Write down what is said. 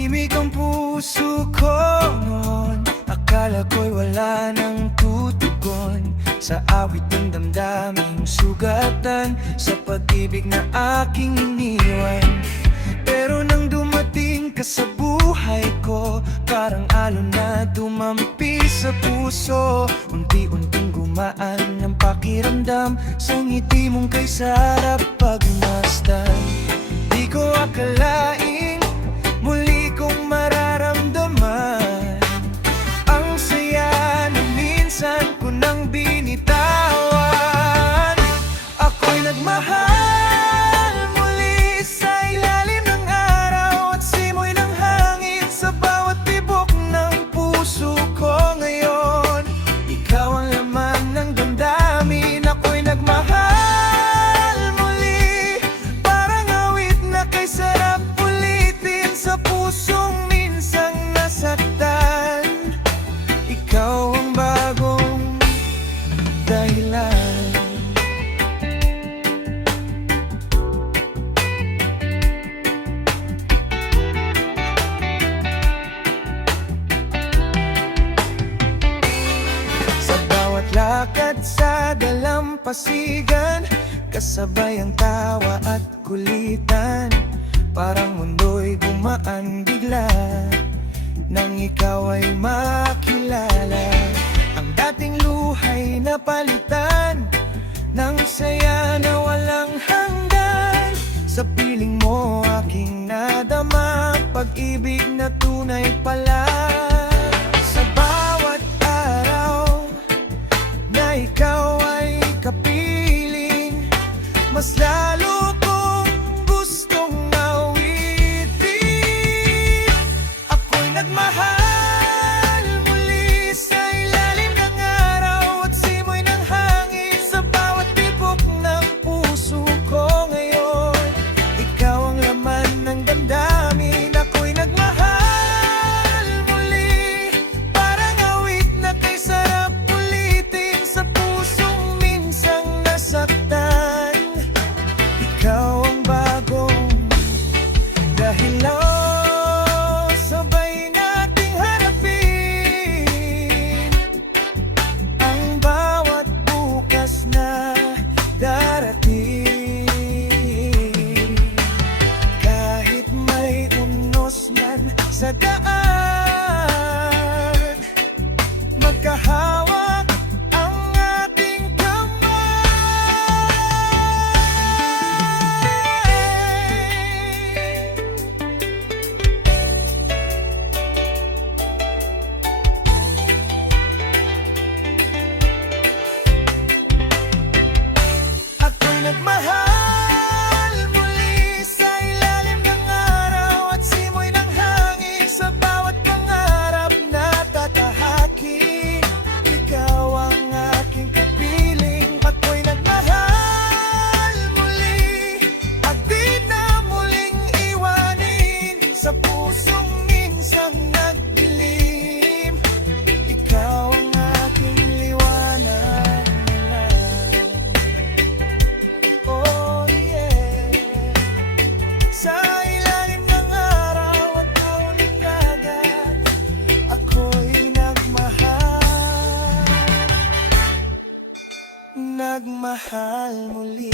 Tahimik ang puso ko noon, akala ko'y wala nang tutugon. Sa awit ng damdaming sugatan, sa pag-ibig na aking iniwan. Pero nang dumating ka sa buhay ko, parang alon na dumampi sa puso. Unti-unting gumaan ang pakiramdam, sa ngiti mong kay sarap pagmasdan. Di ko akalaing muli kong mararamdaman ang saya na minsan ko nang binitawan. Ako'y nagmahal muli sa ilalim ng araw at simoy ng hangin sa bawat tibok ng puso ko ngayon. Ikaw ang laman ng damdamin. Ako'y nagmahal muli, parang awit na kay sarap ulitin sa pusong minsang nasaktan. Ikaw ang bagong dahilan. Sa bawat lakad sa dalampasigan, kasabay ang tawa at kulitan. Parang mundo'y gumaan bigla nang ikaw ay makilala. Ang dating luhay na palitan ng saya na walang hanggan. Sa piling mo aking nadama, pag-ibig na tunay pala. Sa bawat araw na ikaw ay kapiling, mas lalo kong gustong awitin. Ako'y nagmahal muli sa ilalim ng araw at simoy ng hangin sa bawat tibok ng puso ko ngayon. Ikaw ang laman ng damdamin. Ako'y nagmahal muli, parang awit na kay sarap ulitin sa pusong minsang nasaktan. Ikaw ang bagong dahilan, sabay nating harapin ang bawat bukas na darating. Kahit may unos man sa daan, magkahawak ang ating kamay. Ako'y nagmahal muli sa ilalim ng araw at simoy ng hangin sa bawat pangarap na tatahaki. Ikaw ang aking kapiling. Ako'y nagmahal muli at di na muling iwanin sa pusong minsang nagdilim. Ikaw ang aking liwanag nila. Oh yeah. Sa ilalim ng araw at taon ng dagat, ako'y nagmahal muli.